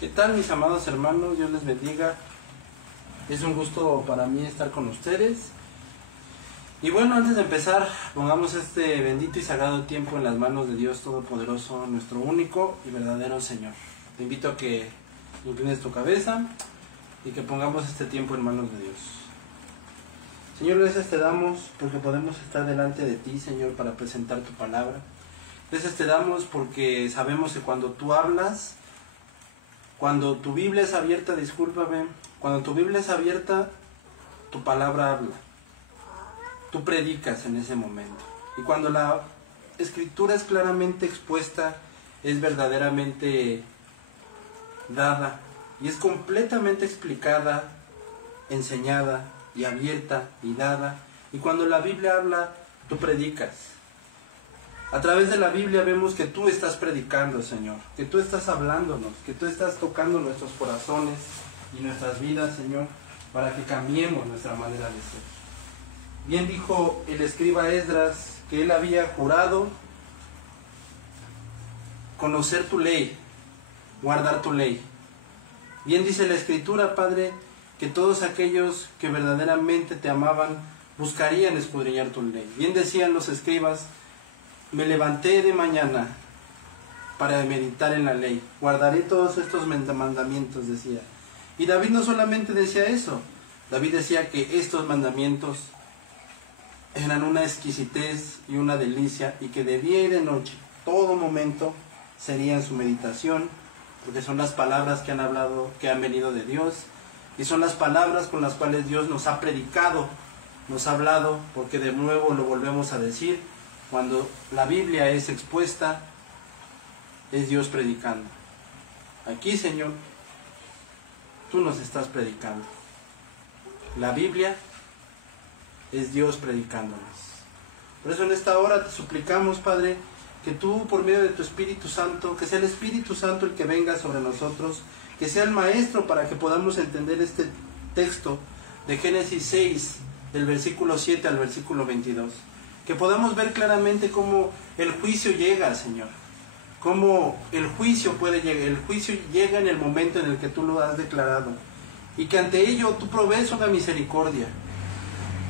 ¿Qué tal, mis amados hermanos? Dios les bendiga. Es un gusto para mí estar con ustedes. Y bueno, antes de empezar, pongamos este bendito y sagrado tiempo en las manos de Dios Todopoderoso, nuestro único y verdadero Señor. Te invito a que inclines tu cabeza y que pongamos este tiempo en manos de Dios. Señor, gracias te damos porque podemos estar delante de ti, Señor, para presentar tu palabra. Gracias te damos porque sabemos que cuando tú hablas, cuando tu Biblia es abierta, discúlpame, cuando tu Biblia es abierta, tu palabra habla. Tú predicas en ese momento. Y cuando la escritura es claramente expuesta, es verdaderamente dada y es completamente explicada, enseñada y abierta y dada. Y cuando la Biblia habla, tú predicas. A través de la Biblia vemos que tú estás predicando, Señor, que tú estás hablándonos, que tú estás tocando nuestros corazones y nuestras vidas, Señor, para que cambiemos nuestra manera de ser. Bien dijo el escriba Esdras que él había jurado conocer tu ley, guardar tu ley. Bien dice la Escritura, Padre, que todos aquellos que verdaderamente te amaban buscarían escudriñar tu ley. Bien decían los escribas: me levanté de mañana para meditar en la ley, guardaré todos estos mandamientos, decía. Y David no solamente decía eso, David decía que estos mandamientos eran una exquisitez y una delicia, y que de día y de noche, todo momento, serían su meditación, porque son las palabras que han hablado, que han venido de Dios, y son las palabras con las cuales Dios nos ha predicado, nos ha hablado, porque de nuevo lo volvemos a decir, cuando la Biblia es expuesta, es Dios predicando. Aquí, Señor, tú nos estás predicando. La Biblia es Dios predicándonos. Por eso en esta hora te suplicamos, Padre, que tú, por medio de tu Espíritu Santo, que sea el Espíritu Santo el que venga sobre nosotros, que sea el Maestro para que podamos entender este texto de Génesis 6, del versículo 7 al versículo 22. Que podamos ver claramente cómo el juicio llega, Señor. Cómo el juicio puede llegar. El juicio llega en el momento en el que tú lo has declarado. Y que ante ello tú provees una misericordia.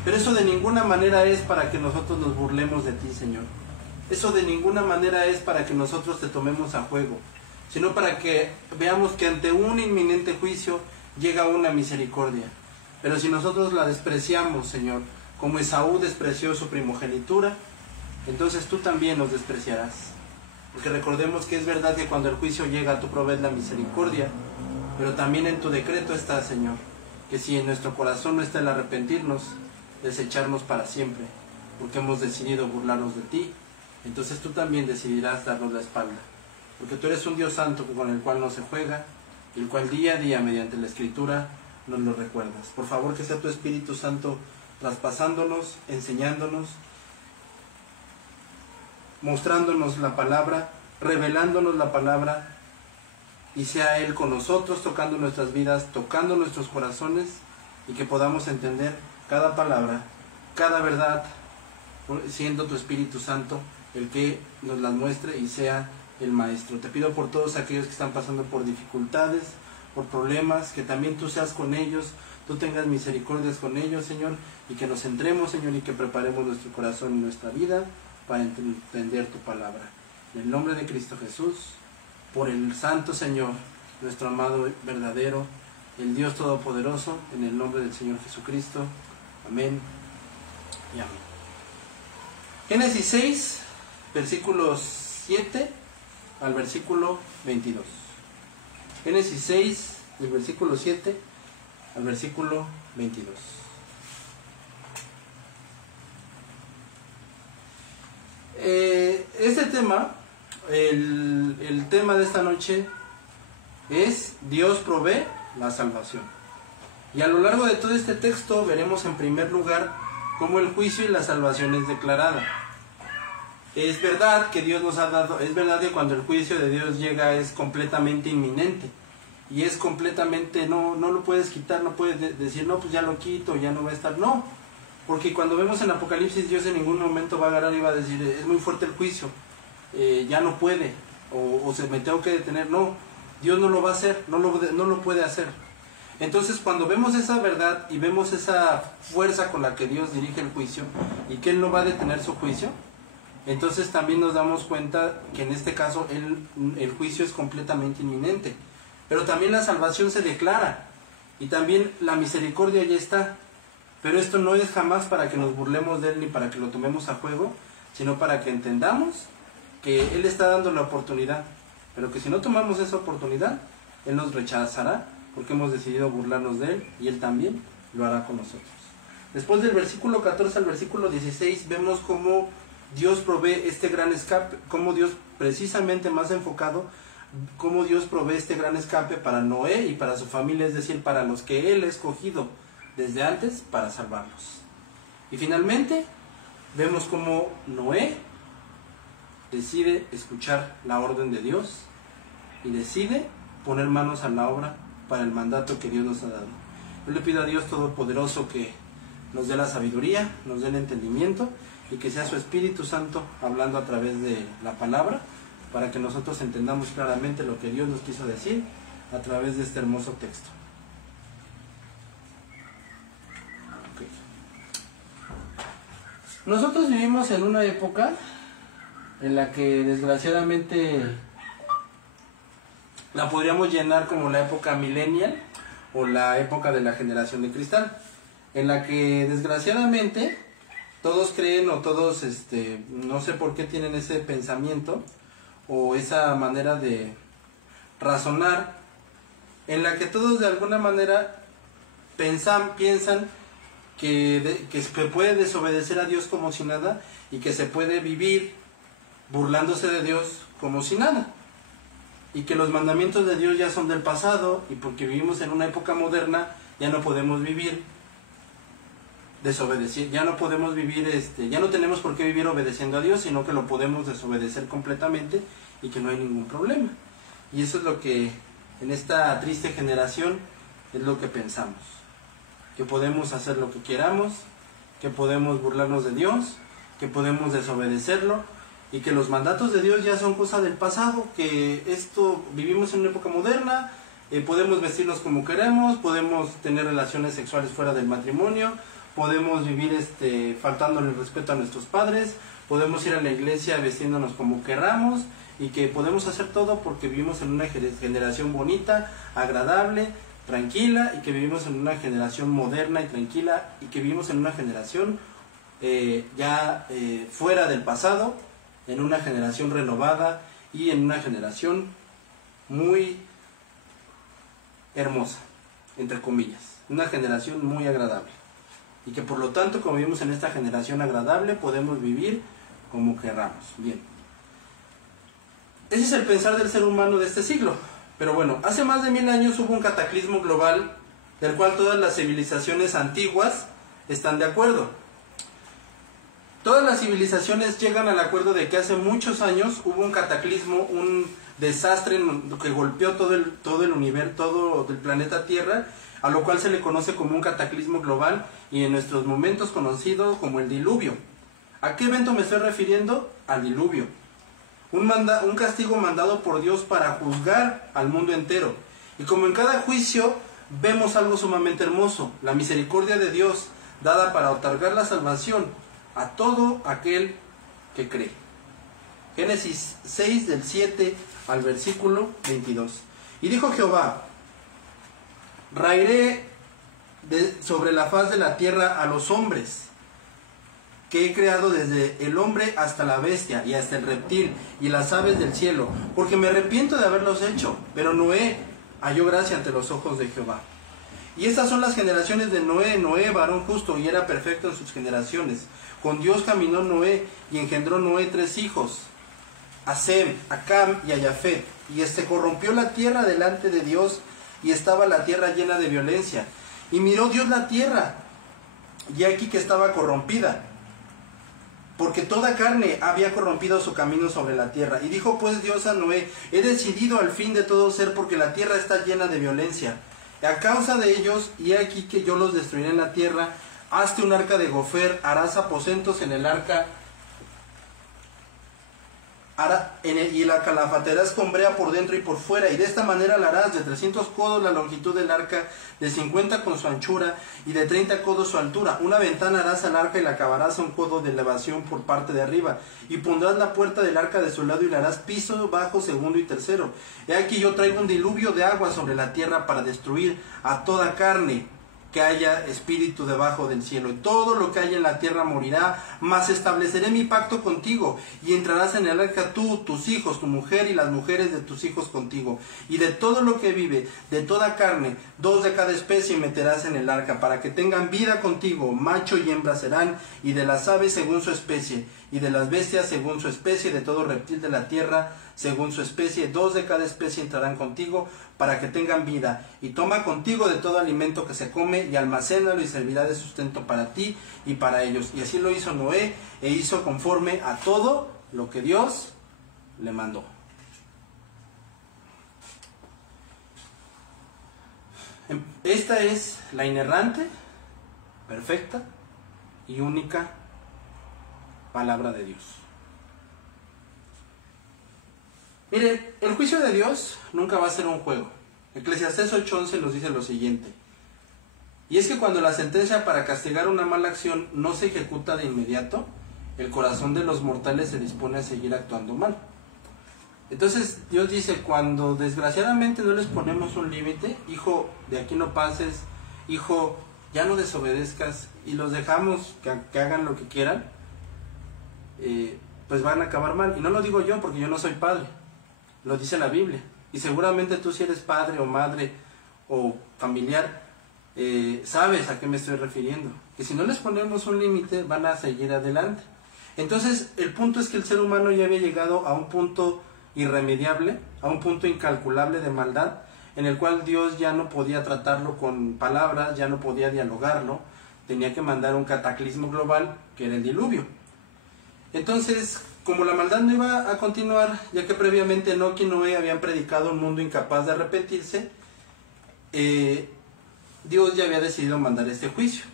Pero eso de ninguna manera es para que nosotros nos burlemos de ti, Señor. Eso de ninguna manera es para que nosotros te tomemos a juego. Sino para que veamos que ante un inminente juicio llega una misericordia. Pero si nosotros la despreciamos, Señor, como Esaú despreció su primogenitura, entonces tú también nos despreciarás. Porque recordemos que es verdad que cuando el juicio llega tú provees la misericordia, pero también en tu decreto está, Señor, que si en nuestro corazón no está el arrepentirnos, desecharnos para siempre, porque hemos decidido burlarnos de ti, entonces tú también decidirás darnos la espalda. Porque tú eres un Dios santo con el cual no se juega, y el cual día a día mediante la Escritura nos lo recuerdas. Por favor, que sea tu Espíritu Santo traspasándonos, enseñándonos, mostrándonos la palabra, revelándonos la palabra, y sea Él con nosotros, tocando nuestras vidas, tocando nuestros corazones, y que podamos entender cada palabra, cada verdad, siendo tu Espíritu Santo el que nos las muestre y sea el Maestro. Te pido por todos aquellos que están pasando por dificultades, por problemas, que también tú seas con ellos, tú tengas misericordias con ellos, Señor, y que nos centremos, Señor, y que preparemos nuestro corazón y nuestra vida para entender tu palabra. En el nombre de Cristo Jesús, por el Santo Señor, nuestro amado verdadero, el Dios Todopoderoso, en el nombre del Señor Jesucristo. Amén y amén. Génesis 6, versículos 7 al versículo 22. Génesis 6, del versículo 7 al versículo 22. Este tema, el tema de esta noche es Dios provee la salvación. Y a lo largo de todo este texto veremos en primer lugar cómo el juicio y la salvación es declarada. Es verdad que Dios nos ha dado, es verdad que cuando el juicio de Dios llega es completamente inminente. Y es completamente, no lo puedes quitar, no puedes decir, no, pues ya lo quito, ya no va a estar. No, porque cuando vemos en Apocalipsis, Dios en ningún momento va a agarrar y va a decir, es muy fuerte el juicio, ya no puede, o se me tengo que detener. No, Dios no lo va a hacer, no lo puede hacer. Entonces cuando vemos esa verdad y vemos esa fuerza con la que Dios dirige el juicio y que Él no va a detener su juicio, entonces también nos damos cuenta que en este caso el juicio es completamente inminente. Pero también la salvación se declara y también la misericordia ya está. Pero esto no es jamás para que nos burlemos de Él ni para que lo tomemos a juego, sino para que entendamos que Él está dando la oportunidad, pero que si no tomamos esa oportunidad, Él nos rechazará porque hemos decidido burlarnos de Él y Él también lo hará con nosotros. Después del versículo 14 al versículo 16 vemos cómo Dios provee este gran escape, cómo Dios, precisamente más enfocado, cómo Dios provee este gran escape para Noé y para su familia, es decir, para los que Él ha escogido desde antes para salvarlos. Y finalmente vemos cómo Noé decide escuchar la orden de Dios y decide poner manos a la obra para el mandato que Dios nos ha dado. Yo le pido a Dios Todopoderoso que nos dé la sabiduría, nos dé el entendimiento y que sea su Espíritu Santo hablando a través de la palabra para que nosotros entendamos claramente lo que Dios nos quiso decir a través de este hermoso texto. Okay. Nosotros vivimos en una época en la que desgraciadamente la podríamos llenar como la época millennial o la época de la generación de cristal, en la que desgraciadamente todos creen o todos, no sé por qué tienen ese pensamiento o esa manera de razonar, en la que todos de alguna manera piensan que se puede desobedecer a Dios como si nada y que se puede vivir burlándose de Dios como si nada. Y que los mandamientos de Dios ya son del pasado y porque vivimos en una época moderna ya no podemos vivir desobedecer, ya no podemos vivir, ya no tenemos por qué vivir obedeciendo a Dios, sino que lo podemos desobedecer completamente y que no hay ningún problema. Y eso es lo que en esta triste generación es lo que pensamos, que podemos hacer lo que queramos, que podemos burlarnos de Dios, que podemos desobedecerlo y que los mandatos de Dios ya son cosa del pasado, que vivimos en una época moderna, podemos vestirnos como queremos, podemos tener relaciones sexuales fuera del matrimonio, podemos vivir faltándole el respeto a nuestros padres, podemos ir a la iglesia vestiéndonos como queramos y que podemos hacer todo porque vivimos en una generación bonita, agradable, tranquila y que vivimos en una generación moderna y tranquila y que vivimos en una generación fuera del pasado, en una generación renovada y en una generación muy hermosa, entre comillas, una generación muy agradable. Y que por lo tanto, como vivimos en esta generación agradable, podemos vivir como querramos. Bien. Ese es el pensar del ser humano de este siglo. Pero bueno, hace más de 1000 años hubo un cataclismo global del cual todas las civilizaciones antiguas están de acuerdo. Todas las civilizaciones llegan al acuerdo de que hace muchos años hubo un cataclismo, un desastre que golpeó todo el universo, todo el planeta Tierra, a lo cual se le conoce como un cataclismo global y en nuestros momentos conocido como el diluvio. ¿A qué evento me estoy refiriendo? Al diluvio. Un castigo mandado por Dios para juzgar al mundo entero. Y como en cada juicio vemos algo sumamente hermoso, la misericordia de Dios dada para otorgar la salvación a todo aquel que cree. Génesis 6 del 7 al versículo 22. Y dijo Jehová: raeré sobre la faz de la tierra a los hombres que he creado, desde el hombre hasta la bestia y hasta el reptil y las aves del cielo, porque me arrepiento de haberlos hecho. Pero Noé halló gracia ante los ojos de Jehová. Y estas son las generaciones de Noé. Noé, varón justo, y era perfecto en sus generaciones. Con Dios caminó Noé, y engendró Noé 3 hijos, a Sem, a Cam y a Jafet. Y corrompió la tierra delante de Dios, y estaba la tierra llena de violencia. Y miró Dios la tierra, y aquí que estaba corrompida, porque toda carne había corrompido su camino sobre la tierra. Y dijo pues Dios a Noé: he decidido al fin de todo ser, porque la tierra está llena de violencia. A causa de ellos, y he aquí que yo los destruiré en la tierra. Hazte un arca de gofer, harás aposentos en el arca y la calafatearás con brea por dentro y por fuera, y de esta manera la harás: de 300 codos la longitud del arca, de 50 con su anchura, y de 30 codos su altura. Una ventana harás al arca y la acabarás a un codo de elevación por parte de arriba, y pondrás la puerta del arca de su lado y le harás piso, bajo, segundo y tercero. He aquí yo traigo un diluvio de agua sobre la tierra para destruir a toda carne que haya espíritu debajo del cielo, y todo lo que haya en la tierra morirá, mas estableceré mi pacto contigo, y entrarás en el arca tú, tus hijos, tu mujer y las mujeres de tus hijos contigo, y de todo lo que vive, de toda carne, 2 de cada especie meterás en el arca, para que tengan vida contigo, macho y hembra serán, y de las aves según su especie, y de las bestias según su especie, de todo reptil de la tierra según su especie, 2 de cada especie entrarán contigo, para que tengan vida, y toma contigo de todo alimento que se come, y almacénalo, y servirá de sustento para ti y para ellos. Y así lo hizo Noé, e hizo conforme a todo lo que Dios le mandó. Esta es la inerrante, perfecta y única palabra de Dios. Mire, el juicio de Dios nunca va a ser un juego. Eclesiastés 8:11 nos dice lo siguiente: y es que cuando la sentencia para castigar una mala acción no se ejecuta de inmediato, el corazón de los mortales se dispone a seguir actuando mal. Entonces Dios dice, cuando desgraciadamente no les ponemos un límite, hijo, de aquí no pases, hijo, ya no desobedezcas, y los dejamos que hagan lo que quieran, pues van a acabar mal. Y no lo digo yo porque yo no soy padre, lo dice la Biblia. Y seguramente tú, si eres padre o madre o familiar, sabes a qué me estoy refiriendo. Que si no les ponemos un límite, van a seguir adelante. Entonces, el punto es que el ser humano ya había llegado a un punto irremediable, a un punto incalculable de maldad, en el cual Dios ya no podía tratarlo con palabras, ya no podía dialogarlo, tenía que mandar un cataclismo global, que era el diluvio. Entonces, como la maldad no iba a continuar, ya que previamente Enoc y Noé habían predicado un mundo incapaz de arrepentirse, Dios ya había decidido mandar este juicio.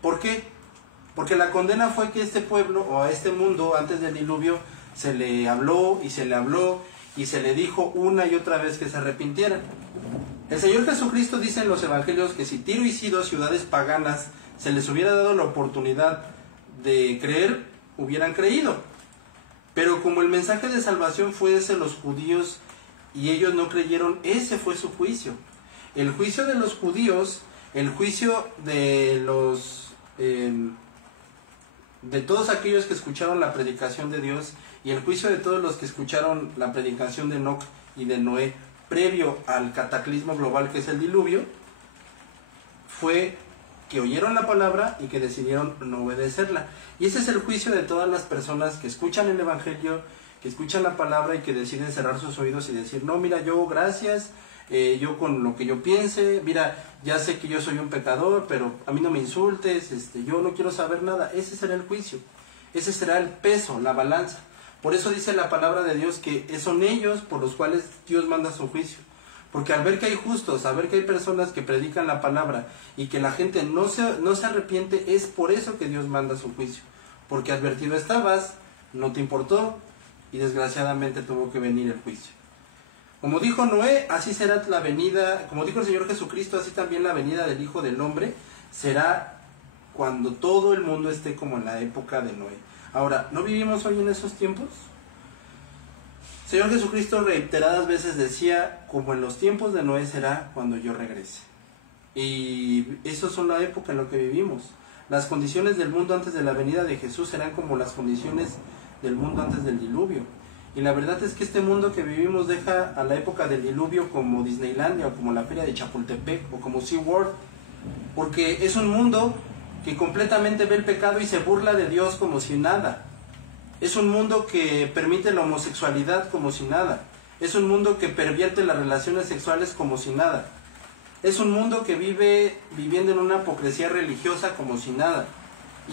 ¿Por qué? Porque la condena fue que este pueblo, o a este mundo, antes del diluvio, se le habló y se le habló y se le dijo una y otra vez que se arrepintieran. El Señor Jesucristo dice en los evangelios que si Tiro y Sidón, ciudades paganas, se les hubiera dado la oportunidad de creer, hubieran creído. Pero como el mensaje de salvación fue hacia los judíos y ellos no creyeron, ese fue su juicio. El juicio de los judíos, el juicio de los de todos aquellos que escucharon la predicación de Dios, y el juicio de todos los que escucharon la predicación de Enoc y de Noé previo al cataclismo global que es el diluvio, fue que oyeron la palabra y que decidieron no obedecerla. Y ese es el juicio de todas las personas que escuchan el evangelio, que escuchan la palabra y que deciden cerrar sus oídos y decir, no, mira, yo gracias, yo con lo que yo piense, mira, ya sé que yo soy un pecador, pero a mí no me insultes, yo no quiero saber nada. Ese será el juicio, ese será el peso, la balanza. Por eso dice la palabra de Dios que son ellos por los cuales Dios manda su juicio. Porque al ver que hay justos, al ver que hay personas que predican la palabra y que la gente no se arrepiente, es por eso que Dios manda su juicio. Porque advertido estabas, no te importó y desgraciadamente tuvo que venir el juicio. Como dijo Noé, así será la venida, como dijo el Señor Jesucristo, así también la venida del Hijo del Hombre será cuando todo el mundo esté como en la época de Noé. Ahora, ¿no vivimos hoy en esos tiempos? Señor Jesucristo reiteradas veces decía, como en los tiempos de Noé será cuando yo regrese. Y eso son la época en la que vivimos. Las condiciones del mundo antes de la venida de Jesús serán como las condiciones del mundo antes del diluvio. Y la verdad es que este mundo que vivimos deja a la época del diluvio como Disneylandia, o como la feria de Chapultepec, o como SeaWorld, porque es un mundo que completamente ve el pecado y se burla de Dios como si nada. Es un mundo que permite la homosexualidad como si nada. Es un mundo que pervierte las relaciones sexuales como si nada. Es un mundo que vive viviendo en una hipocresía religiosa como si nada.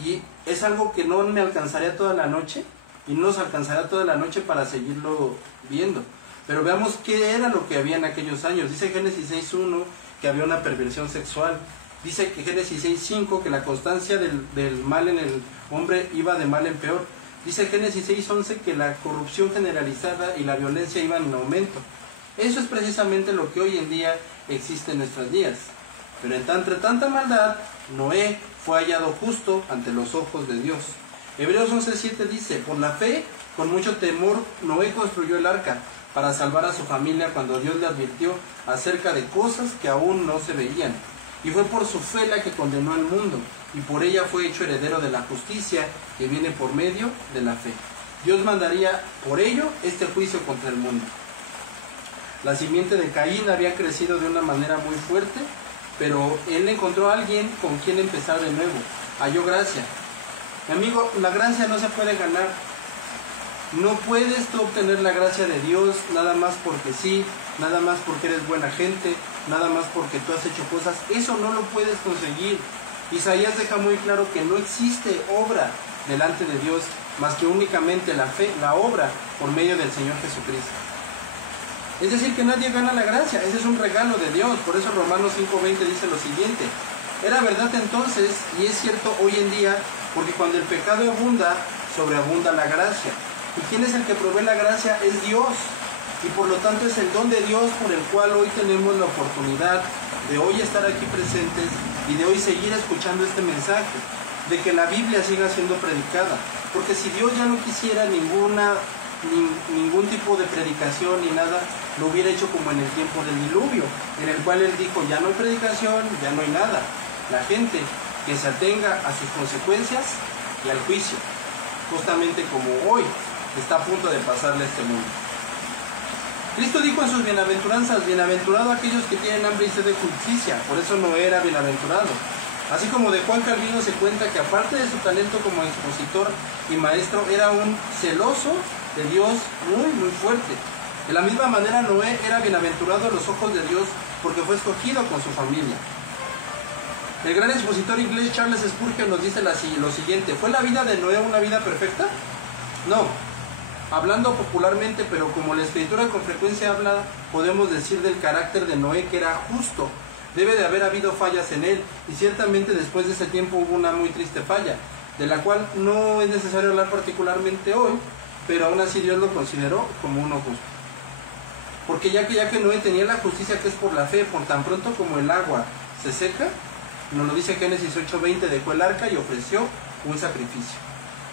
Y es algo que no me alcanzaría toda la noche, y no nos alcanzará toda la noche para seguirlo viendo. Pero veamos qué era lo que había en aquellos años. Dice Génesis 6.1 que había una perversión sexual. Dice que Génesis 6.5 que la constancia del mal en el hombre iba de mal en peor. Dice Génesis 6:11 que la corrupción generalizada y la violencia iban en aumento. Eso es precisamente lo que hoy en día existe en nuestros días. Pero entre tanta maldad, Noé fue hallado justo ante los ojos de Dios. Hebreos 11:7 dice, por la fe, con mucho temor, Noé construyó el arca para salvar a su familia cuando Dios le advirtió acerca de cosas que aún no se veían. Y fue por su fe la que condenó al mundo, y por ella fue hecho heredero de la justicia que viene por medio de la fe. Dios mandaría por ello este juicio contra el mundo. La simiente de Caín había crecido de una manera muy fuerte, pero él encontró a alguien con quien empezar de nuevo. Halló gracia. Mi amigo, la gracia no se puede ganar. No puedes tú obtener la gracia de Dios nada más porque sí, nada más porque eres buena gente, nada más porque tú has hecho cosas. Eso no lo puedes conseguir. Isaías deja muy claro que no existe obra delante de Dios más que únicamente la fe, la obra por medio del Señor Jesucristo. Es decir, que nadie gana la gracia, ese es un regalo de Dios. Por eso Romanos 5:20 dice lo siguiente: era verdad entonces, y es cierto hoy en día, porque cuando el pecado abunda, sobreabunda la gracia. ¿Y quién es el que provee la gracia? Es Dios. Y por lo tanto es el don de Dios por el cual hoy tenemos la oportunidad de hoy estar aquí presentes y de hoy seguir escuchando este mensaje, de que la Biblia siga siendo predicada. Porque si Dios ya no quisiera ningún tipo de predicación ni nada, lo hubiera hecho como en el tiempo del diluvio, en el cual Él dijo, ya no hay predicación, ya no hay nada. La gente que se atenga a sus consecuencias y al juicio, justamente como hoy está a punto de pasarle a este mundo. Cristo dijo en sus bienaventuranzas, bienaventurado aquellos que tienen hambre y sed de justicia. Por eso no era bienaventurado. Así como de Juan Calvino se cuenta que aparte de su talento como expositor y maestro, era un celoso de Dios muy fuerte. De la misma manera Noé era bienaventurado a los ojos de Dios porque fue escogido con su familia. El gran expositor inglés Charles Spurgeon nos dice lo siguiente: ¿fue la vida de Noé una vida perfecta? No. Hablando popularmente, pero como la Escritura con frecuencia habla, podemos decir del carácter de Noé que era justo. Debe de haber habido fallas en él, y ciertamente después de ese tiempo hubo una muy triste falla, de la cual no es necesario hablar particularmente hoy, pero aún así Dios lo consideró como uno justo. Porque ya que Noé tenía la justicia que es por la fe, por tan pronto como el agua se seca, nos lo dice Génesis 8:20, dejó el arca y ofreció un sacrificio.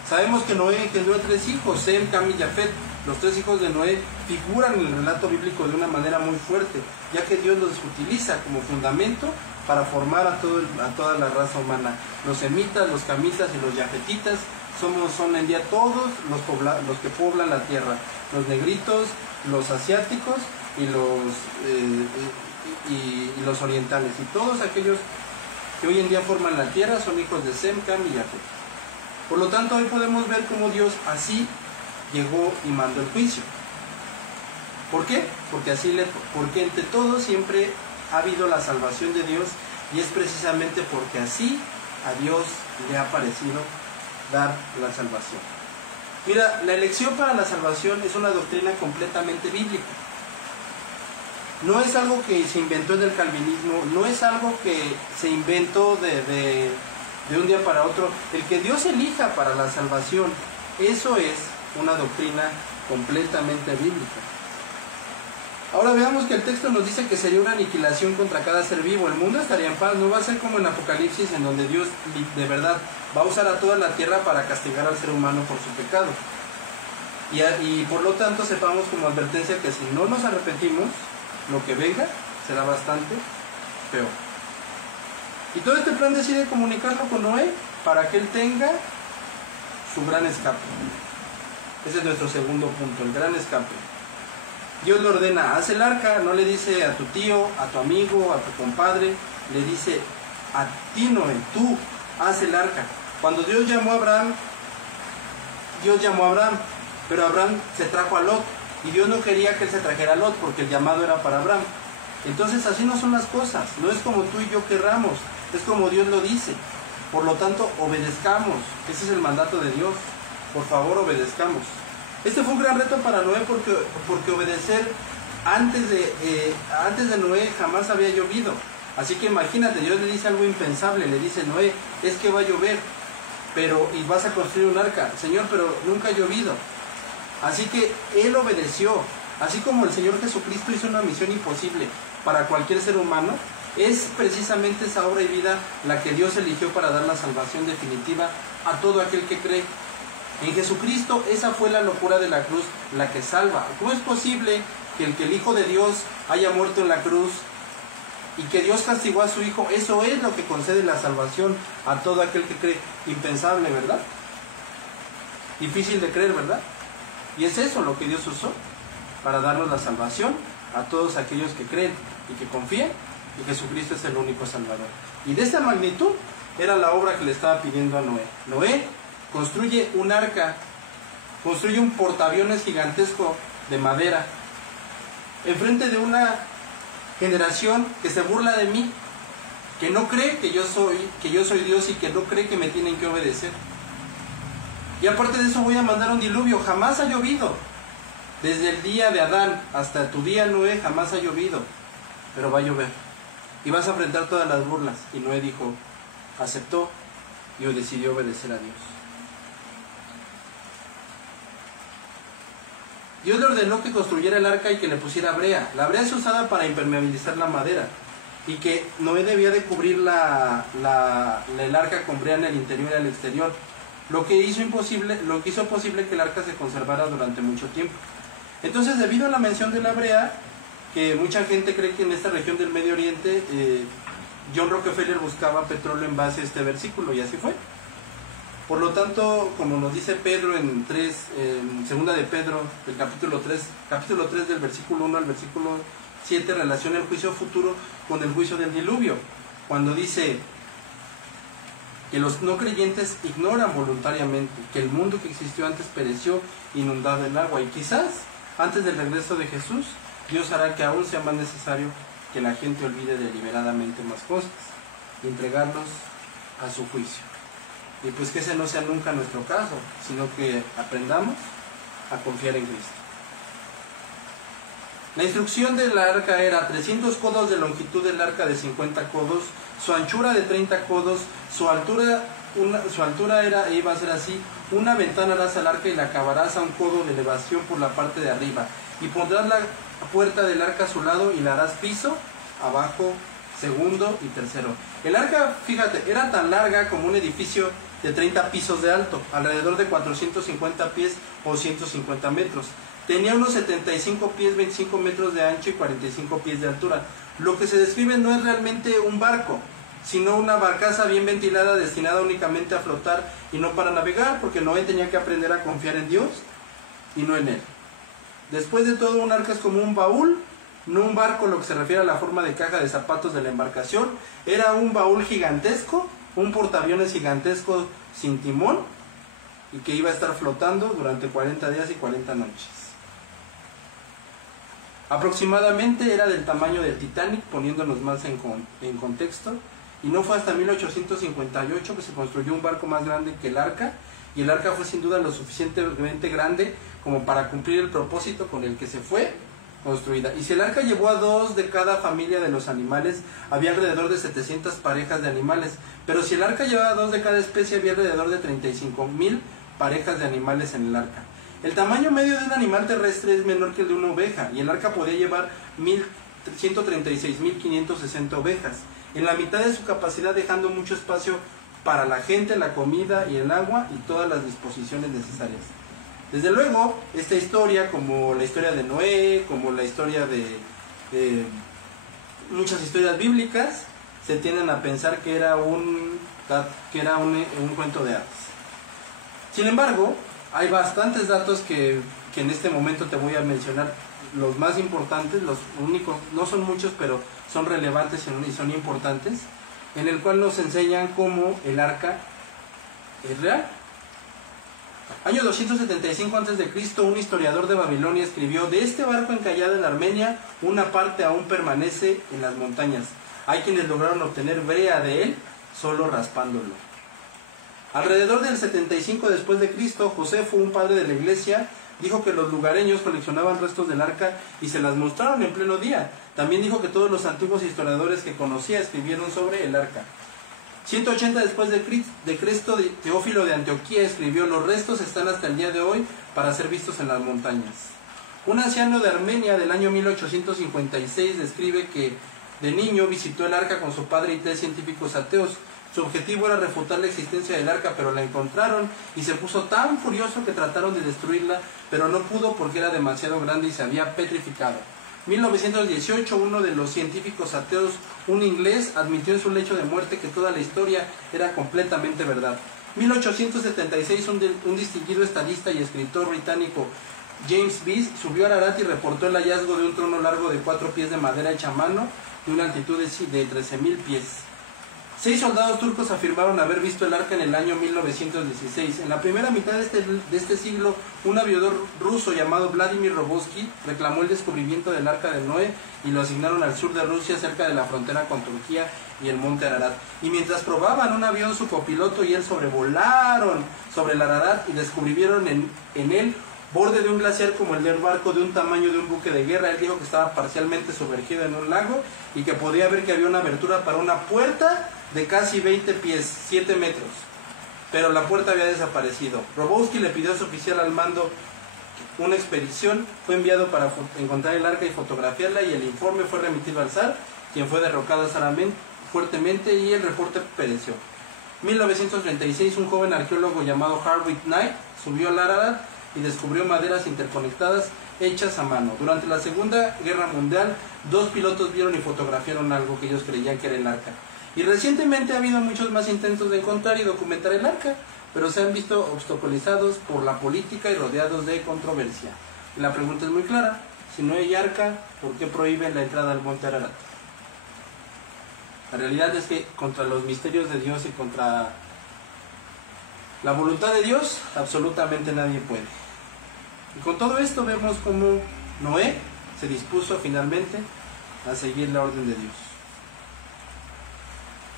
Sabemos que Noé engendró 3 hijos, Sem, Cam y Jafet. Los 3 hijos de Noé figuran en el relato bíblico de una manera muy fuerte, ya que Dios los utiliza como fundamento para formar a toda la raza humana. Los semitas, los camitas y los jafetitas son en día todos los que poblan la tierra. Los negritos, los asiáticos y los orientales. Y todos aquellos que hoy en día forman la tierra son hijos de Sem, Cam y Jafet. Por lo tanto, hoy podemos ver cómo Dios así llegó y mandó el juicio. ¿Por qué? Porque entre todos siempre ha habido la salvación de Dios, y es precisamente porque así a Dios le ha parecido dar la salvación. Mira, la elección para la salvación es una doctrina completamente bíblica. No es algo que se inventó en el calvinismo, no es algo que se inventó de un día para otro. El que Dios elija para la salvación, eso es una doctrina completamente bíblica. Ahora veamos que el texto nos dice que sería una aniquilación contra cada ser vivo. El mundo estaría en paz, no va a ser como en Apocalipsis, en donde Dios de verdad va a usar a toda la tierra para castigar al ser humano por su pecado. Y por lo tanto sepamos como advertencia que si no nos arrepentimos, lo que venga será bastante peor. Y todo este plan decide comunicarlo con Noé para que él tenga su gran escape. Ese es nuestro segundo punto, el gran escape. Dios le ordena, haz el arca, no le dice a tu tío, a tu amigo, a tu compadre, le dice a ti, Noé, tú haz el arca. Cuando Dios llamó a Abraham, pero Abraham se trajo a Lot, y Dios no quería que él se trajera a Lot porque el llamado era para Abraham. Entonces así no son las cosas, no es como tú y yo querramos, es como Dios lo dice. Por lo tanto, obedezcamos, ese es el mandato de Dios, por favor obedezcamos. Este fue un gran reto para Noé porque obedecer antes de Noé jamás había llovido. Así que imagínate, Dios le dice algo impensable, le dice, Noé, es que va a llover. y vas a construir un arca. Señor, pero nunca ha llovido. Así que él obedeció. Así como el Señor Jesucristo hizo una misión imposible para cualquier ser humano, es precisamente esa obra y vida la que Dios eligió para dar la salvación definitiva a todo aquel que cree. En Jesucristo esa fue la locura de la cruz, la que salva. ¿Cómo es posible que el Hijo de Dios haya muerto en la cruz y que Dios castigó a su Hijo? Eso es lo que concede la salvación a todo aquel que cree. Impensable, ¿verdad? Difícil de creer, ¿verdad? Y es eso lo que Dios usó para darnos la salvación a todos aquellos que creen y que confían y Jesucristo es el único Salvador. Y de esa magnitud era la obra que le estaba pidiendo a Noé. Noé construye un arca, construye un portaaviones gigantesco de madera, enfrente de una generación que se burla de mí, que no cree que yo soy Dios y que no cree que me tienen que obedecer. Y aparte de eso voy a mandar un diluvio. Jamás ha llovido. Desde el día de Adán hasta tu día, Noé, jamás ha llovido. Pero va a llover. Y vas a enfrentar todas las burlas. Y Noé dijo, aceptó y decidió obedecer a Dios. Dios le ordenó que construyera el arca y que le pusiera brea. La brea es usada para impermeabilizar la madera. Y que Noé debía de cubrir el arca con brea en el interior y en el exterior. Lo que hizo posible que el arca se conservara durante mucho tiempo. Entonces, debido a la mención de la brea, que mucha gente cree que en esta región del Medio Oriente, John Rockefeller buscaba petróleo en base a este versículo, y así fue. Por lo tanto, como nos dice Pedro en segunda de Pedro, el capítulo 3 del versículo 1 al versículo 7, relaciona el juicio futuro con el juicio del diluvio, cuando dice que los no creyentes ignoran voluntariamente que el mundo que existió antes pereció inundado en agua, y quizás antes del regreso de Jesús, Dios hará que aún sea más necesario que la gente olvide deliberadamente más cosas y entregarlos a su juicio. Y pues que ese no sea nunca nuestro caso, sino que aprendamos a confiar en Cristo. La instrucción del arca era 300 codos de longitud del arca, de 50 codos, su anchura de 30 codos, su altura iba a ser así: una ventana harás al arca y la acabarás a un codo de elevación por la parte de arriba, y pondrás la puerta del arca a su lado y la harás piso, abajo, segundo y tercero. El arca, fíjate, era tan larga como un edificio de 30 pisos de alto, alrededor de 450 pies o 150 metros. Tenía unos 75 pies, 25 metros de ancho y 45 pies de altura. Lo que se describe no es realmente un barco, sino una barcaza bien ventilada destinada únicamente a flotar y no para navegar, porque Noé tenía que aprender a confiar en Dios y no en él. Después de todo, un arca es como un baúl, no un barco, lo que se refiere a la forma de caja de zapatos de la embarcación. Era un baúl gigantesco, un portaaviones gigantesco sin timón, y que iba a estar flotando durante 40 días y 40 noches. Aproximadamente era del tamaño del Titanic, poniéndonos más en contexto, y no fue hasta 1858 que se construyó un barco más grande que el arca, y el arca fue sin duda lo suficientemente grande como para cumplir el propósito con el que se fue construida. Y si el arca llevó a 2 de cada familia de los animales, había alrededor de 700 parejas de animales, pero si el arca llevaba 2 de cada especie, había alrededor de 35,000 parejas de animales en el arca. El tamaño medio de un animal terrestre es menor que el de una oveja, y el arca podía llevar 136.560 ovejas, en la mitad de su capacidad, dejando mucho espacio para la gente, la comida y el agua y todas las disposiciones necesarias. Desde luego, esta historia, como la historia de Noé, como la historia de muchas historias bíblicas, se tienden a pensar que era un cuento de hadas. Sin embargo, hay bastantes datos que en este momento te voy a mencionar. Los más importantes, los únicos, no son muchos, pero son relevantes y son importantes, en el cual nos enseñan cómo el arca es real. Año 275 a.C., un historiador de Babilonia escribió: de este barco encallado en Armenia, una parte aún permanece en las montañas. Hay quienes lograron obtener brea de él solo raspándolo. Alrededor del 75 después de Cristo, Josefo, un padre de la iglesia, dijo que los lugareños coleccionaban restos del arca y se las mostraron en pleno día. También dijo que todos los antiguos historiadores que conocía escribieron sobre el arca. 180 después de Cristo, Teófilo de Antioquía escribió: los restos están hasta el día de hoy para ser vistos en las montañas. Un anciano de Armenia del año 1856 describe que de niño visitó el arca con su padre y 3 científicos ateos. Su objetivo era refutar la existencia del arca, pero la encontraron y se puso tan furioso que trataron de destruirla, pero no pudo porque era demasiado grande y se había petrificado. 1918, uno de los científicos ateos, un inglés, admitió en su lecho de muerte que toda la historia era completamente verdad. 1876, un distinguido estadista y escritor británico, James Bees, subió a Ararat y reportó el hallazgo de un trono largo de 4 pies de madera hecha a mano de una altitud de 13.000 pies. 6 soldados turcos afirmaron haber visto el arca en el año 1916. En la primera mitad de este siglo, un aviador ruso llamado Vladimir Robotsky reclamó el descubrimiento del arca de Noé y lo asignaron al sur de Rusia, cerca de la frontera con Turquía y el monte Ararat. Y mientras probaban un avión, su copiloto y él sobrevolaron sobre el Ararat y descubrieron en él borde de un glaciar como el de un barco de un tamaño de un buque de guerra. Él dijo que estaba parcialmente sumergido en un lago y que podía ver que había una abertura para una puerta de casi 20 pies, 7 metros, pero la puerta había desaparecido. Robotsky le pidió a su oficial al mando una expedición, fue enviado para encontrar el arca y fotografiarla, y el informe fue remitido al zar, quien fue derrocado fuertemente y el reporte pereció. 1936, un joven arqueólogo llamado Harvey Knight subió al Ararat y descubrió maderas interconectadas hechas a mano. Durante la Segunda Guerra Mundial, 2 pilotos vieron y fotografiaron algo que ellos creían que era el arca. Y recientemente ha habido muchos más intentos de encontrar y documentar el arca, pero se han visto obstaculizados por la política y rodeados de controversia. Y la pregunta es muy clara: si no hay arca, ¿por qué prohíben la entrada al monte Ararat? La realidad es que contra los misterios de Dios y contra la voluntad de Dios, absolutamente nadie puede. Y con todo esto vemos cómo Noé se dispuso finalmente a seguir la orden de Dios.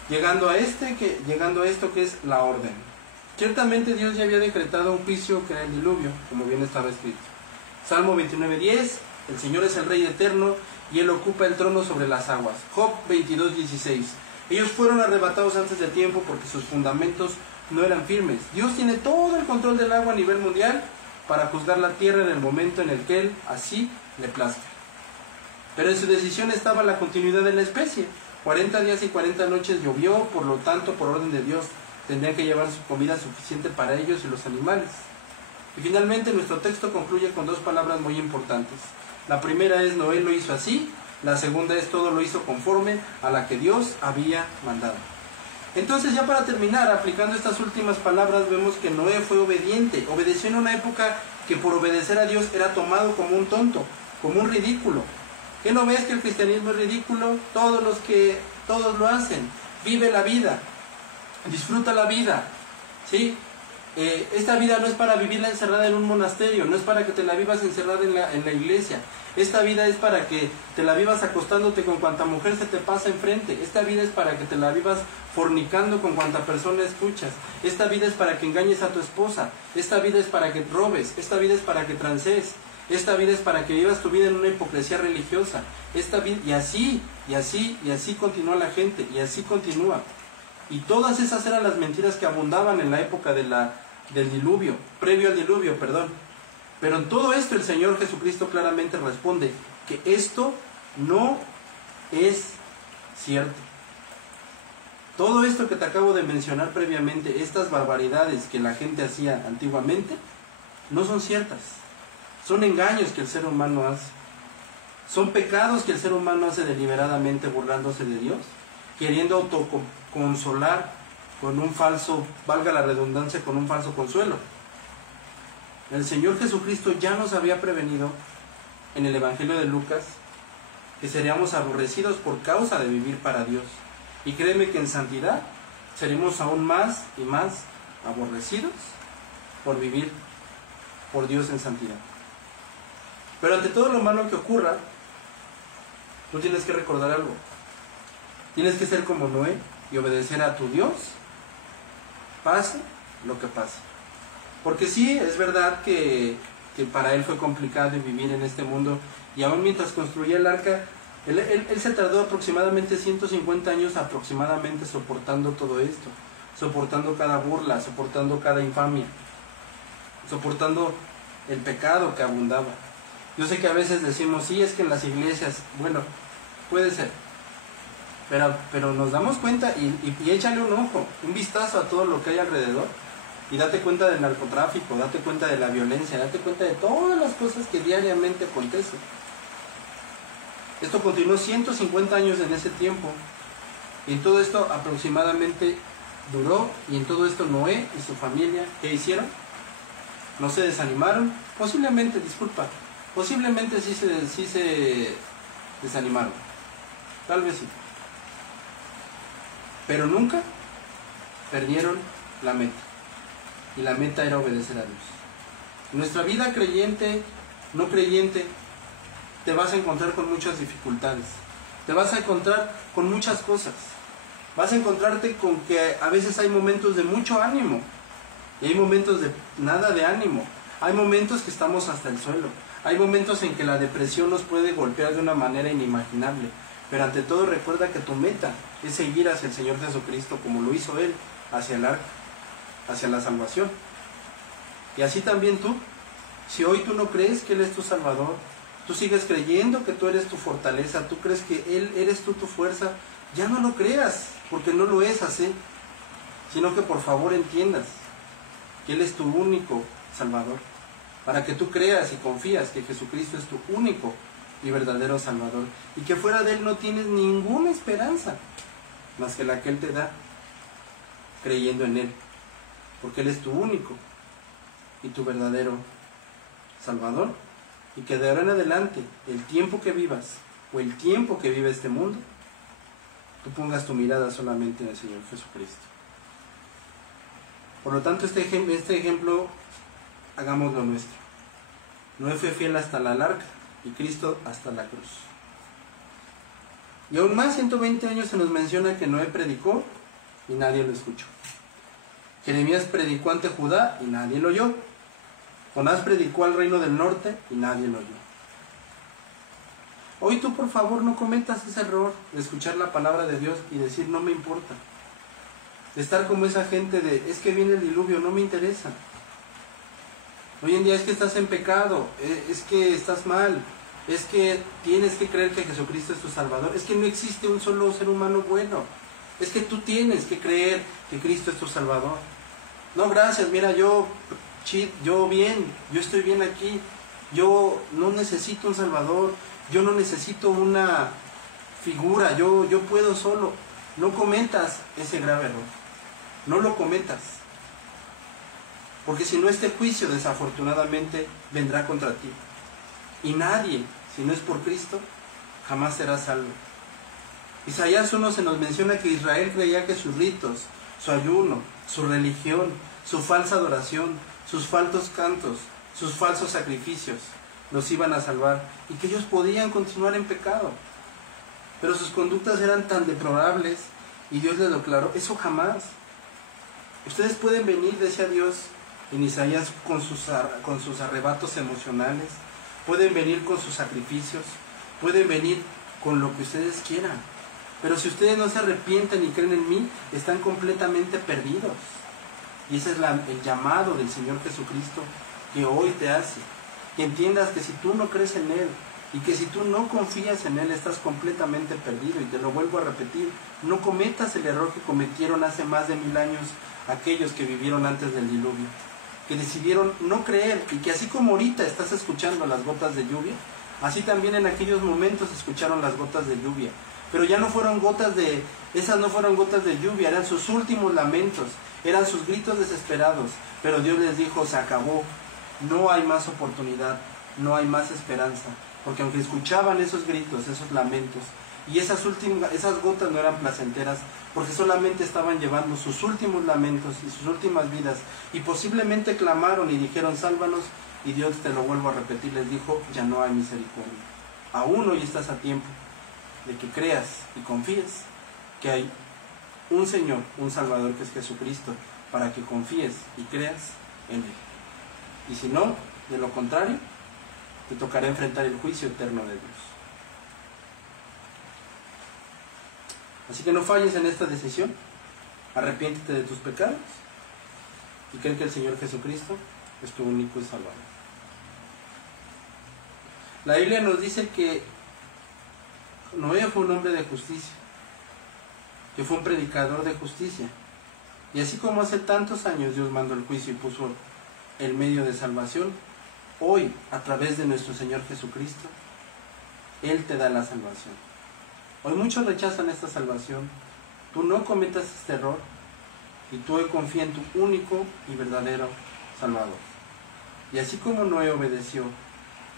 Llegando a esto que es la orden. Ciertamente Dios ya había decretado un juicio que era el diluvio, como bien estaba escrito. Salmo 29:10, el Señor es el Rey eterno y Él ocupa el trono sobre las aguas. Job 22:16, ellos fueron arrebatados antes de tiempo porque sus fundamentos no eran firmes. Dios tiene todo el control del agua a nivel mundial para juzgar la tierra en el momento en el que Él así le plazca. Pero en su decisión estaba la continuidad de la especie. 40 días y 40 noches llovió, por lo tanto, por orden de Dios, tendrían que llevar su comida suficiente para ellos y los animales. Y finalmente nuestro texto concluye con 2 palabras muy importantes. La primera es: Noé lo hizo así. La segunda es: todo lo hizo conforme a la que Dios había mandado. Entonces, ya para terminar, aplicando estas últimas palabras, vemos que Noé fue obediente. Obedeció en una época que por obedecer a Dios era tomado como un tonto, como un ridículo. ¿Qué no ves que el cristianismo es ridículo? Todos lo hacen. Vive la vida, disfruta la vida, ¿sí? Esta vida no es para vivirla encerrada en un monasterio, no es para que te la vivas encerrada en la iglesia. Esta vida es para que te la vivas acostándote con cuanta mujer se te pasa enfrente. Esta vida es para que te la vivas fornicando con cuanta persona escuchas. Esta vida es para que engañes a tu esposa. Esta vida es para que robes. Esta vida es para que transees. Esta vida es para que vivas tu vida en una hipocresía religiosa. Y así continúa la gente, y así continúa. Y todas esas eran las mentiras que abundaban en la época del diluvio, previo al diluvio, perdón. Pero en todo esto el Señor Jesucristo claramente responde que esto no es cierto. Todo esto que te acabo de mencionar previamente, estas barbaridades que la gente hacía antiguamente, no son ciertas. Son engaños que el ser humano hace. Son pecados que el ser humano hace deliberadamente burlándose de Dios, queriendo autoconsolar con un falso, valga la redundancia, con un falso consuelo. El Señor Jesucristo ya nos había prevenido en el Evangelio de Lucas que seríamos aborrecidos por causa de vivir para Dios. Y créeme que en santidad seremos aún más y más aborrecidos por vivir por Dios en santidad. Pero ante todo lo malo que ocurra, tú tienes que recordar algo. Tienes que ser como Noé y obedecer a tu Dios, pase lo que pase. Porque sí, es verdad que para él fue complicado vivir en este mundo, y aún mientras construía el arca, Él se tardó aproximadamente 150 años aproximadamente soportando todo esto, soportando cada burla, soportando cada infamia, soportando el pecado que abundaba. Yo sé que a veces decimos, sí, es que en las iglesias, bueno, puede ser, pero nos damos cuenta y échale un ojo, un vistazo a todo lo que hay alrededor y date cuenta del narcotráfico, date cuenta de la violencia, date cuenta de todas las cosas que diariamente acontecen. Esto continuó 150 años en ese tiempo y en todo esto aproximadamente duró, y en todo esto Noé y su familia, ¿qué hicieron? No se desanimaron, posiblemente sí se desanimaron, tal vez sí, pero nunca perdieron la meta, y la meta era obedecer a Dios. En nuestra vida creyente, no creyente, te vas a encontrar con muchas dificultades, te vas a encontrar con muchas cosas, vas a encontrarte con que a veces hay momentos de mucho ánimo y hay momentos de nada de ánimo, hay momentos que estamos hasta el suelo, hay momentos en que la depresión nos puede golpear de una manera inimaginable, pero ante todo recuerda que tu meta es seguir hacia el Señor Jesucristo como lo hizo Él, hacia el arca, hacia la salvación. Y así también tú, si hoy tú no crees que Él es tu Salvador, tú sigues creyendo que tú eres tu fortaleza, tú crees que Él eres tú tu fuerza, ya no lo creas, porque no lo es así, sino que por favor entiendas que Él es tu único Salvador, para que tú creas y confías que Jesucristo es tu único y verdadero Salvador, y que fuera de Él no tienes ninguna esperanza, más que la que Él te da, creyendo en Él, porque Él es tu único y tu verdadero Salvador. Y que de ahora en adelante, el tiempo que vivas, o el tiempo que vive este mundo, tú pongas tu mirada solamente en el Señor Jesucristo. Por lo tanto, este ejemplo, hagámoslo nuestro. Noé fue fiel hasta la arca, y Cristo hasta la cruz. Y aún más, 120 años se nos menciona que Noé predicó, y nadie lo escuchó. Jeremías predicó ante Judá, y nadie lo oyó. Jonás predicó al reino del norte y nadie lo oyó. Hoy tú por favor no cometas ese error de escuchar la palabra de Dios y decir no me importa. De estar como esa gente de es que viene el diluvio, no me interesa. Hoy en día es que estás en pecado, es que estás mal, es que tienes que creer que Jesucristo es tu Salvador, es que no existe un solo ser humano bueno, es que tú tienes que creer que Cristo es tu Salvador. No, gracias, mira, yo estoy bien aquí, yo no necesito un Salvador, yo no necesito una figura, yo puedo solo. No cometas ese grave error, no lo cometas, porque si no, este juicio desafortunadamente vendrá contra ti, y nadie, si no es por Cristo, jamás será salvo. Isaías 1 se nos menciona que Israel creía que sus ritos, su ayuno, su religión, su falsa adoración, sus falsos cantos, sus falsos sacrificios los iban a salvar, y que ellos podían continuar en pecado, pero sus conductas eran tan deplorables y Dios les declaró, eso jamás. Ustedes pueden venir, decía Dios en Isaías, con sus arrebatos emocionales, pueden venir con sus sacrificios, pueden venir con lo que ustedes quieran, pero si ustedes no se arrepienten y creen en mí, están completamente perdidos. Y ese es el llamado del Señor Jesucristo que hoy te hace. Que entiendas que si tú no crees en Él y que si tú no confías en Él, estás completamente perdido. Y te lo vuelvo a repetir, no cometas el error que cometieron hace más de 1000 años aquellos que vivieron antes del diluvio, que decidieron no creer, y que así como ahorita estás escuchando las gotas de lluvia, así también en aquellos momentos escucharon las gotas de lluvia. Pero ya no fueron esas no fueron gotas de lluvia, eran sus últimos lamentos, eran sus gritos desesperados, pero Dios les dijo, se acabó, no hay más oportunidad, no hay más esperanza, porque aunque escuchaban esos gritos, esos lamentos, y esas gotas no eran placenteras, porque solamente estaban llevando sus últimos lamentos y sus últimas vidas, y posiblemente clamaron y dijeron, sálvanos, y Dios, te lo vuelvo a repetir, les dijo, ya no hay misericordia. Aún hoy estás a tiempo de que creas y confíes que hay un Señor, un Salvador, que es Jesucristo, para que confíes y creas en Él. Y si no, de lo contrario, te tocará enfrentar el juicio eterno de Dios. Así que no falles en esta decisión, arrepiéntete de tus pecados y cree que el Señor Jesucristo es tu único y salvador. La Biblia nos dice que Noé fue un hombre de justicia, que fue un predicador de justicia. Y así como hace tantos años Dios mandó el juicio y puso el medio de salvación, hoy, a través de nuestro Señor Jesucristo, Él te da la salvación. Hoy muchos rechazan esta salvación. Tú no cometas este error y tú hoy confía en tu único y verdadero Salvador. Y así como Noé obedeció,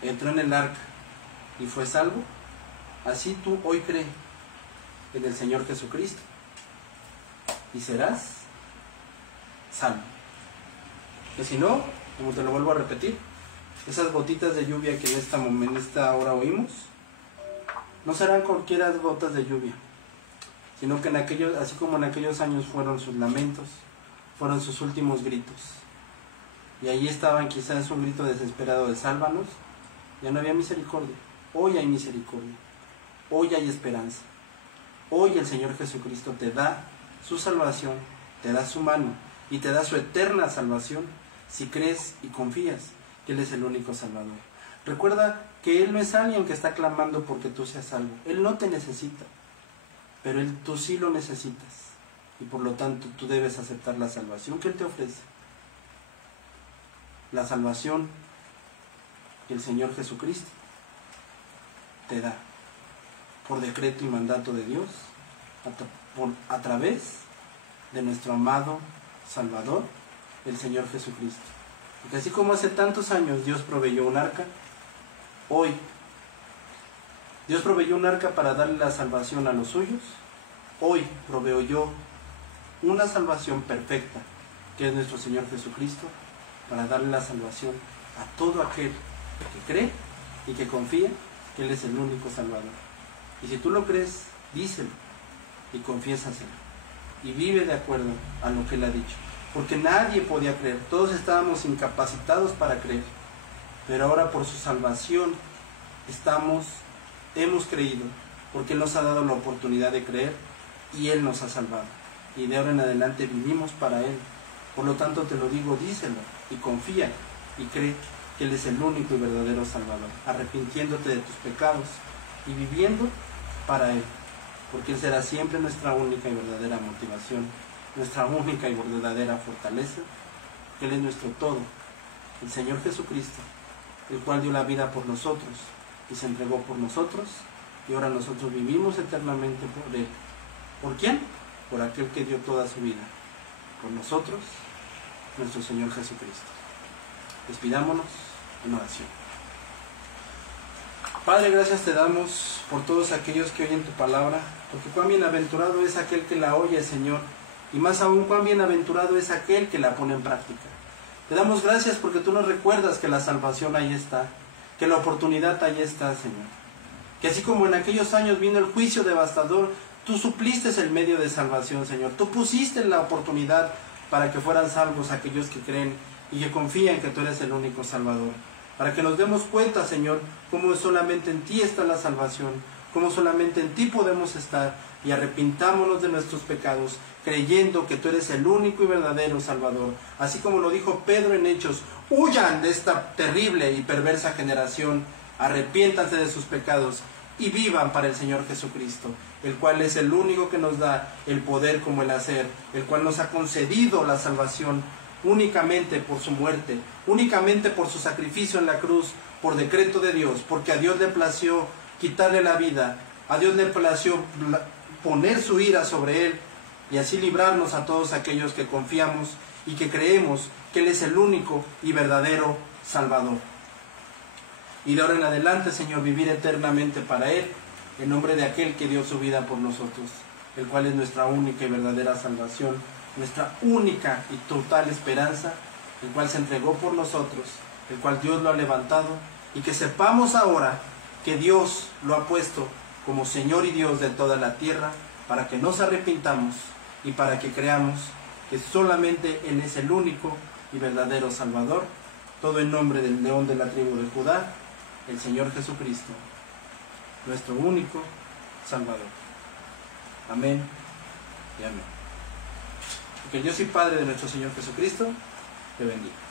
entró en el arca y fue salvo, así tú hoy cree en el Señor Jesucristo y serás salvo. Que si no, como te lo vuelvo a repetir, esas gotitas de lluvia que en esta hora oímos, no serán cualquiera gotas de lluvia, sino que así como en aquellos años fueron sus lamentos, fueron sus últimos gritos. Y allí estaban quizás un grito desesperado de sálvanos. Ya no había misericordia. Hoy hay misericordia. Hoy hay esperanza. Hoy el Señor Jesucristo te da su salvación, te da su mano y te da su eterna salvación si crees y confías que Él es el único Salvador. Recuerda que Él no es alguien que está clamando porque tú seas salvo. Él no te necesita, pero tú sí lo necesitas. Y por lo tanto tú debes aceptar la salvación que Él te ofrece. La salvación que el Señor Jesucristo te da por decreto y mandato de Dios a través de nuestro amado Salvador, el Señor Jesucristo. Porque así como hace tantos años Dios proveyó un arca, hoy Dios proveyó un arca para darle la salvación a los suyos. Hoy proveo yo una salvación perfecta, que es nuestro Señor Jesucristo, para darle la salvación a todo aquel que cree y que confía que Él es el único Salvador. Y si tú lo crees, díselo y confiésaselo y vive de acuerdo a lo que Él ha dicho. Porque nadie podía creer, todos estábamos incapacitados para creer, pero ahora por su salvación hemos creído, porque Él nos ha dado la oportunidad de creer y Él nos ha salvado. Y de ahora en adelante vivimos para Él. Por lo tanto te lo digo, díselo y confía y cree que Él es el único y verdadero Salvador, arrepintiéndote de tus pecados y viviendo para Él, porque Él será siempre nuestra única y verdadera motivación, nuestra única y verdadera fortaleza, que Él es nuestro todo, el Señor Jesucristo, el cual dio la vida por nosotros y se entregó por nosotros, y ahora nosotros vivimos eternamente por Él. ¿Por quién? Por aquel que dio toda su vida por nosotros, nuestro Señor Jesucristo. Despidámonos en oración. Padre, gracias te damos por todos aquellos que oyen tu palabra, porque cuán bienaventurado es aquel que la oye, Señor, y más aún cuán bienaventurado es aquel que la pone en práctica. Te damos gracias porque tú nos recuerdas que la salvación ahí está, que la oportunidad ahí está, Señor. Que así como en aquellos años vino el juicio devastador, tú supliste el medio de salvación, Señor. Tú pusiste la oportunidad para que fueran salvos aquellos que creen y que confían que tú eres el único Salvador. Para que nos demos cuenta, Señor, cómo solamente en ti está la salvación, cómo solamente en ti podemos estar, y arrepintámonos de nuestros pecados, creyendo que tú eres el único y verdadero Salvador. Así como lo dijo Pedro en Hechos, huyan de esta terrible y perversa generación, arrepiéntanse de sus pecados y vivan para el Señor Jesucristo, el cual es el único que nos da el poder como el hacer, el cual nos ha concedido la salvación únicamente por su muerte, únicamente por su sacrificio en la cruz, por decreto de Dios, porque a Dios le plació quitarle la vida, a Dios le plació poner su ira sobre él y así librarnos a todos aquellos que confiamos y que creemos que Él es el único y verdadero Salvador. Y de ahora en adelante, Señor, vivir eternamente para Él, en nombre de aquel que dio su vida por nosotros, el cual es nuestra única y verdadera salvación, nuestra única y total esperanza, el cual se entregó por nosotros, el cual Dios lo ha levantado, y que sepamos ahora que Dios lo ha puesto como Señor y Dios de toda la tierra, para que nos arrepintamos y para que creamos que solamente Él es el único y verdadero Salvador, todo en nombre del León de la tribu de Judá, el Señor Jesucristo, nuestro único Salvador. Amén y amén. Que el Dios y Padre de nuestro Señor Jesucristo te bendiga.